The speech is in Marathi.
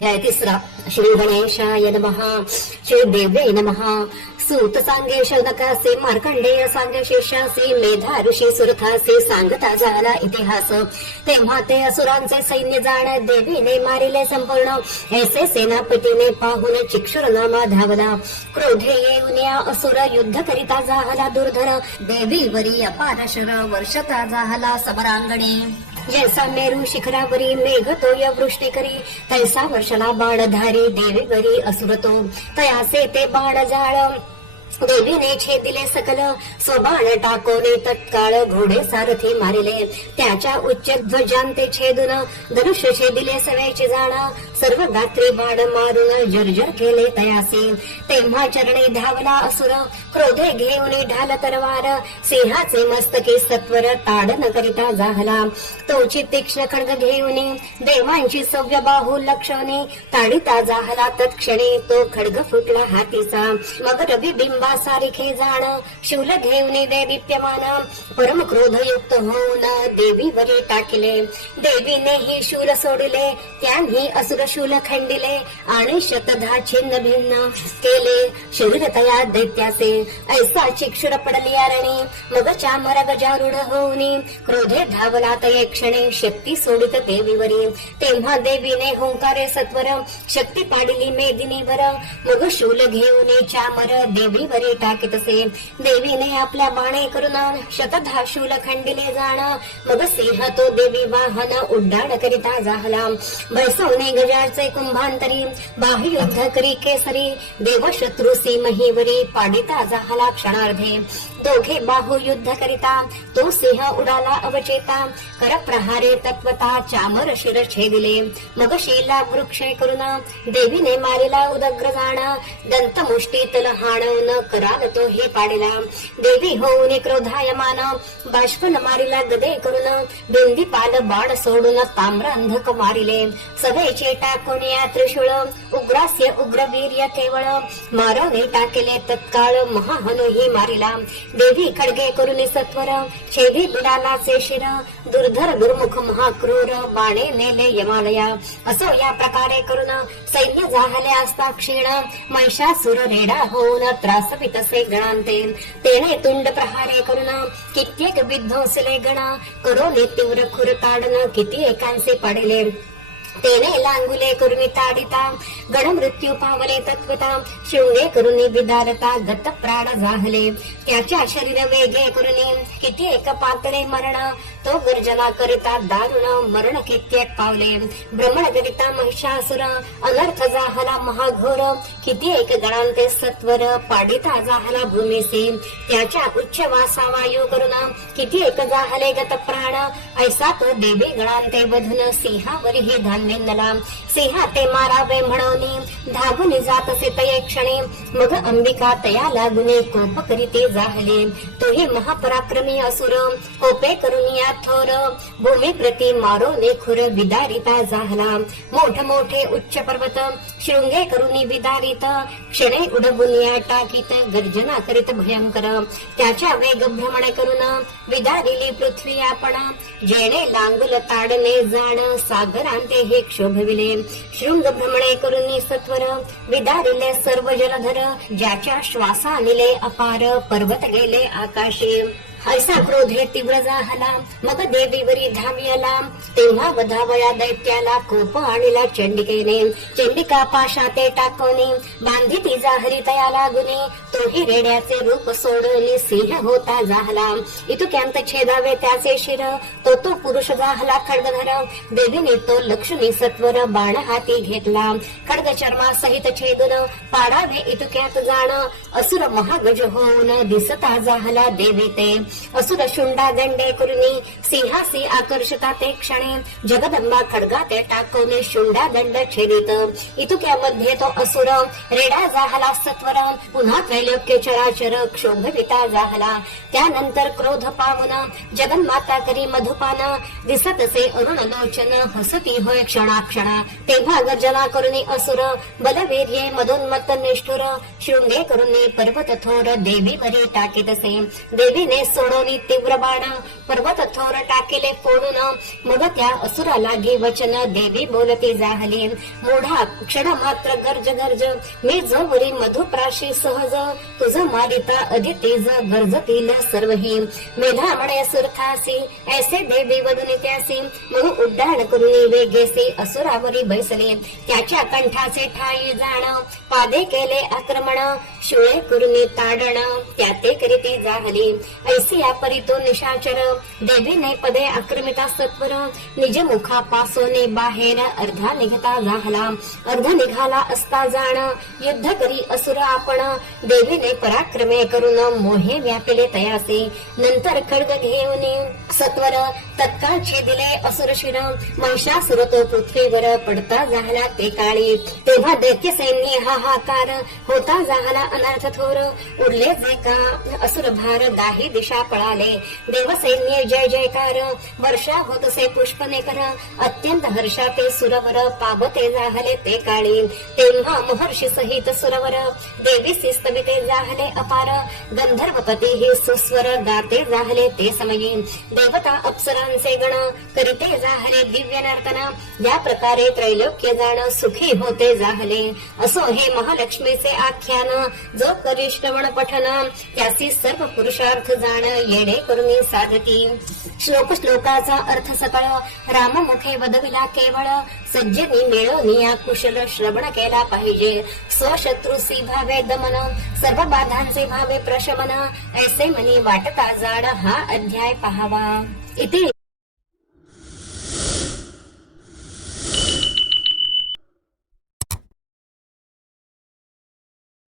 अध्याय तिसरा श्री गणेशाय नमः। श्री देव्यै नमः। सूत सांगे शौनकासे मार्कंडेय सांगे शिष्यासी मेधा ऋषी सुरथासे सांगता झाला इतिहास। तेव्हा ते असुरांचे सैन्य जाण देवीने मारिले संपूर्ण। ऐसे सेनापतीने पाहून चिक्षुर नामा धावला। क्रोधे येऊन या असुर युद्ध करिता जाहला दुर्धर। देवीवरी अपार शर वर्षता जाहला समरांगणे। जैसा मेरू शिखरावरी मेघ तोय वृष्टी करी तैसा वर्षला बाणधारी देवीवरी असुरतो। तयासे ते बाण जाळ देवीने छेदिले सकल सोबाण टाकोने तत्काळ घोडे सारथी मारिले. त्याच्या उच्च ध्वजांते छेदून धनुष्य छेदिले सवयचे जाण. सर्व गात्री बाण मारून जर्जर केले तयासी. तेव्हा चरणे धावला असुर क्रोधे घेऊन ढाल तरवार. सिंहाचे मस्तके सत्वर ताडन करिता जाहला. तोची तीक्ष्ण खडग घेऊन देवांची सव्य बाहू लक्षणे ताडिता जाहला. तत्क्षणी तो खडग फुटला हातीचा. मग रवी बिंबा सारिखे जाण शूल घेऊन दे दीप्यमान परम क्रोध युक्त होऊन देवीवरी टाकले. देवीने ही शूल सोडले त्यांनी असुर शूल खंडिले आणि शतधा छिन्न भिन्न केले. शरीर तया दैत्यासे ऐसा चिक्षुर पडली अरणी मग चामर गजारूढ होऊनी क्रोधे धावला तये क्षणे शक्ती सोडित देवीवरी. तेव्हा देवीने हुंकारे सत्वर शक्ती पाडिली मेदिनीवर मग शूल घेऊन चामर देवीवर अंतरी टाकीत असे देवीने आपल्या बाणे करून शतधा शूल खंडिले जाण. मग सिंह तो देवी वाहन उड्डाण करिता जाहला. बैसवणे गजाचे कुंभांतरी बाह्युद्ध करी केसरी. देव शत्रू सीमहीवरी पाडिता जाहला क्षणार्धे. दोघे बाहू युद्ध करिता तो सिंह उडाला अवचेता. कर प्रहारे तत्वता चामर शिर छेदिले. मग शिला वृक्षे करून देवीने मारिला उदग्र जाण. दंत मुष्टीत लहाणवून कराल तो हे पाडिला. देवी होऊन क्रोधायमान. बाष्पन मारिला गदे करून. बिंदी पाल बाण सोडून ताम्र अंधक मारिले. सभेचे टाकून या त्रिशूळ. उग्रास्य उग्र वीर्य केवळ. मारवणे टाकेले तत्काळ महाहनु ही मारिला. देवी खडगे करून सत्वर. छेदी बिडालाचे शिर. दुर्धर दुर्मुख महाक्रूर. बाणे नेले यमालया. असो या प्रकारे करून सैन्य झाले असता क्षीण. महिषासुर रेडा होऊन त्रास त्रासवितसे गणांते तेने तुंड प्रहारे करून कित्येक विध्वंसले गणा. करोने तीव्र खुर ताडन किती एकांचे पाडिले. तेने लांगुले करुणी ताडिता गण मृत्यू पावले तत्वता. शिवणे करुणी विदारता गत प्राण जाहले. त्याच्या शरीर वेगळे करुणी किती एक पातळे मरण. तो गर्जना करिता दारुण मरण कित्येक पावले. भ्रमण करिता महिषासुर अनर्थ जाहला महाघोर. किती एक गणांते सत्वर पाडिता जाहला भूमिसे. त्याच्या उच्च वासा वायू करुण. किती एक जाहले गत प्राण ऐसा तो देवी गणांते बधून सिंहावरही हे सिंहा ते मारावे म्हणून धागून जात असे तये क्षणे. मग अंबिका तया लागुने कोप करीते जाहले. तोही महापराक्रमी असुर. कोपे करून या थोर भूमी प्रती मारो नेखुर विदारिता झाला मोठ मोठे उच्च पर्वत शृंगे करुनी विदारित. क्षणे उडबुनिया टाकीत. गर्जना करीत भयंकर. त्याच्या वेग भ्रमण करून विदारिली पृथ्वी आपण. जेणे लांगुल ताडले जाण. सागरांते हे क्षोभविले. शृंग भ्रमणे करून सत्वर. विदारिले सर्व जलधर. ज्याच्या श्वासा निले अपार. पर्वत गेले आकाशी. ऐसा क्रोधे तीव्र झाला मग देवीवरी धामी आला तेव्हा वधावया दैत्याला कोप आणला चंडिकेने। चंडिका पाशाते टाकवणे बांधिती जाहरी तया लागुने। तोही रेड्याचे रूप सोडवणे सिंह होता जाहला। इतुक्यांत छेदावे त्याचे शिर। तो तो पुरुष जाहला खडगधर। देवीने तो लक्ष्मी सत्वर बाण हाती घेतला। खडग चर्मा सहित छेदन पाडावे इतुक्यात जाण। असुर महागज होऊन दिसता जाहला देवी ते असुर शुंडा दंडे कुरुनी सिंहासी आकर्षता ते क्षणे. जगदंबा खडगा ते टाकवणे शुंडा दंड छेदित इतुक्या मध्ये तो असुर रेडा जाहला सत्वर. पुन्हा त्रैलोक्य चराचर क्षोभविता जाहला. त्यानंतर क्रोध पावन जगन्माता करी मधुपान. दिसतसे अरुण लोचन हसती होय क्षणाक्षणा. तेव्हा गर्जना करुनी असुर बलवीर्ये मधोन्मत्त निष्ठुर. शृंगे करुनी पर्वत थोर देवी वरी टाकीतसे. देवीने सो सोडवली तीव्र बाण. पर्वत थोर टाकेले फोडून मग त्या असुराला लागे वचन. देवी बोलती जाहली मोढा क्षण मात्र गर्ज गर्ज. मी जवरी मधुप्राशी सहज. तुझ मारिता अधितेज गरजतील सर्वही. मेधा म्हणे सुरथासी. ऐसे देवी वदुनी त्यासी. मग उड्डाण करून वेगेसी असुरावरी बैसले. त्याच्या कंठाचे ठाई जाण. पादे केले आक्रमण. शिळे कुरुनी ताडण. त्या ते करीते जाहली ऐसे परी तो निशाचर. देवीने पदे आक्रमिता सत्वर. निज मुखापासोने बाहेर अर्धा निघता राहला. अर्ध निघाला असता जाण. युद्ध करी असुर आपण. देवीने पराक्रमे करून मोहे व्यापिले तयासे. नंतर खड्ग घेऊन सत्वर तत्काळ छेदिले असुर शिर. महिषासुर तो पृथ्वीवर पडता जाहला ते काळी. तेव्हा दैत्य सैन्य हाहाकार होता जाहला अनर्थ थोर. उडले जे का असुर भार दाही दिशा पळाले. देव सैन्य जय जयकार. वर्षा होतसे पुष्पने कर अत्यंत हर्षा ते सुरवर. पाबते जाहले ते काळी. तेव्हा महर्षी सहित सुरवर. देवी सिस्तविते जाहले अपार. गंधर्वपती हे सुस्वर. गाते जाहले ते समयी. देवता अप्सरांचे गण. करीते जाहले दिव्य नर्तन या प्रकारे त्रैलोक्य जाण सुखी होते जाहले. असो हे महालक्ष्मीचे आख्यान. जो करिष्ठवण पठन त्याची सर्व पुरुषार्थ जाण येणे कुर्मी साधती. श्लोक श्लोकाचा अर्थ सकळ. राम मुखे वदविला केवळ. सज्जनी मिळवनिया कुशल श्रवण केला पाहिजे. स्वशत्रुसी भावे दमन सर्व बाधांचे भावे प्रशमन. ऐसे मनी वाटता जाड हा अध्याय पहावा. इथे